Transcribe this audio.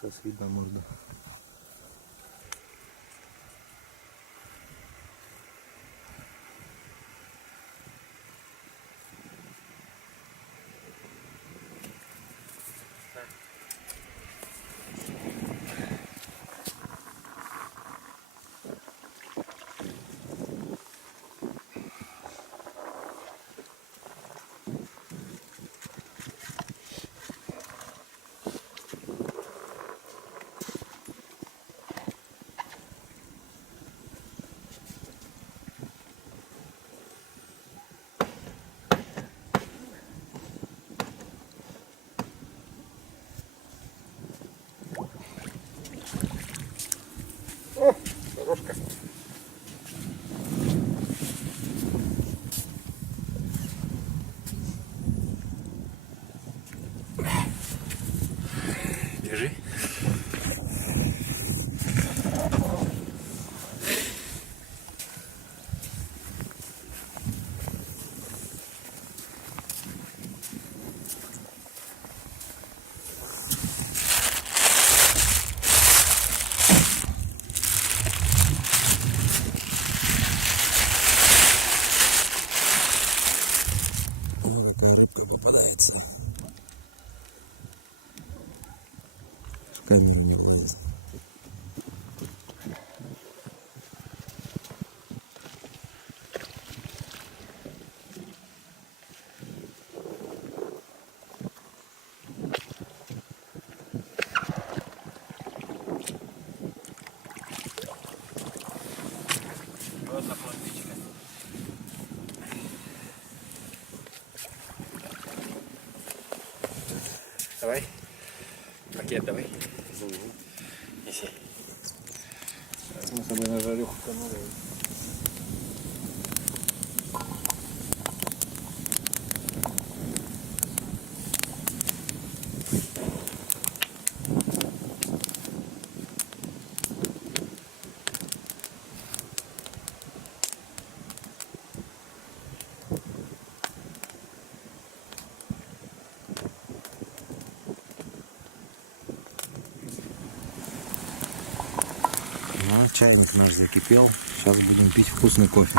Сейчас видно морда. О, дорожка. Держи. О, какая рыбка попадается. В камеру не влазит. Вот заплаточка. Давай. Пакет давай. Неси. Мы с тобой на жарюху канули. Чайник наш закипел. Сейчас будем пить вкусный кофе.